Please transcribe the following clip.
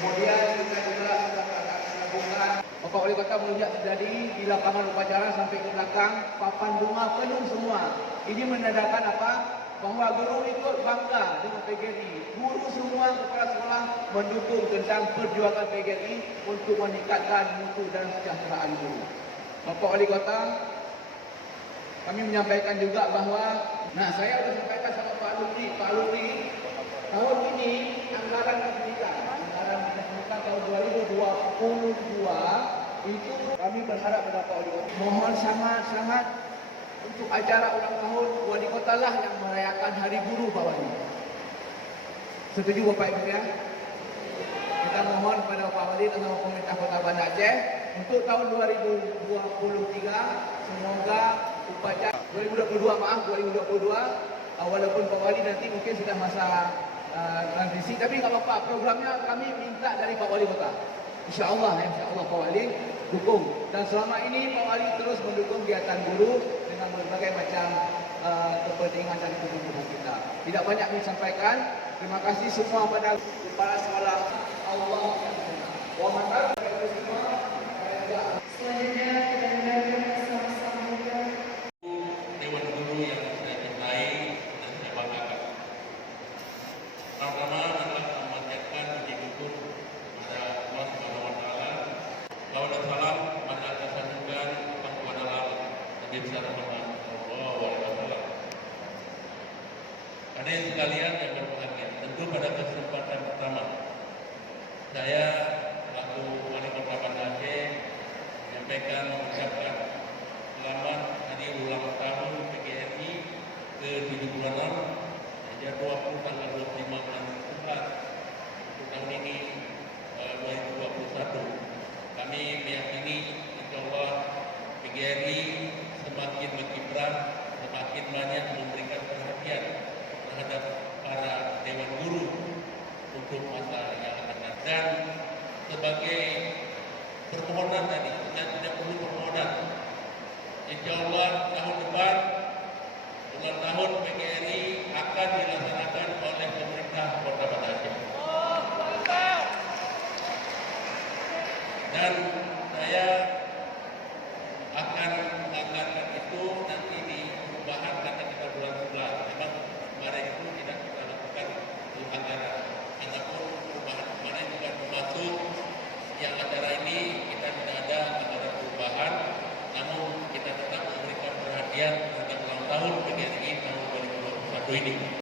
Kemudian kita juga sudah melakukan Bapak Wali Kota menunjuk terjadi di lapangan upacara sampai ke belakang, papan bunga penuh semua. Ini menandakan apa? Bahwa guru ikut bangga dengan PGRI. Guru semua kepala sekolah mendukung tentang perjuangan PGRI untuk meningkatkan mutu dan kesejahteraan guru. Bapak Wali Kota, kami menyampaikan juga bahawa, saya sudah sampaikan sama Pak Luri, tahun ini anggaran pendidikan tahun 2022 itu kami berharap pada Pak Wali Kota. Mohon sangat-sangat untuk acara ulang tahun Wali Kota lah yang merayakan Hari Guru Pak Wali. Setuju Bapak Ibu ya? Kita mohon kepada Pak Wali dan pemerintah Kota Banda Aceh untuk tahun 2023 semoga upacara 2022 walaupun Pak Wali nanti mungkin sudah masa transisi, tapi nggak apa-apa, programnya kami minta dari Pak Wali Kota. Insya Allah Pak Wali dukung. Dan selama ini Pak Wali terus mendukung kegiatan guru dengan berbagai macam kepentingan dan kebutuhan kita. Tidak banyak kami sampaikan. Terima kasih semua pada kepala sekolah. Allah wa mantap semua. Selanjutnya kita dengarkan sama-sama Dewan Guru yang saya cintai dan saya banggakan. Pertama adalah memanjatkan puji syukur kepada Allah Subhanahu wa taala. Salawat dan salam kepada atasan juga kepada Nabi besar Muhammad sallallahu alaihi wasallam. Hadirin sekalian yang berbahagia, tentu pada kesempatan pertama saya selaku Wali Kota Banda Aceh mengucapkan selamat hari ulang tahun PGRI ke-76 sejak 20 tanggal 25 bulan Maret untuk tahun ini 2021. Kami meyakini insyaallah PGRI semakin berkiprah, semakin banyak memberikan perhatian terhadap para dewan guru untuk masa yang akan datang. Dan sebagai permohonan tadi, kita tidak perlu permohonan. Insyaallah tahun depan ulang tahun PGRI akan dilaksanakan oleh pemerintah Kota Banda Aceh. Dan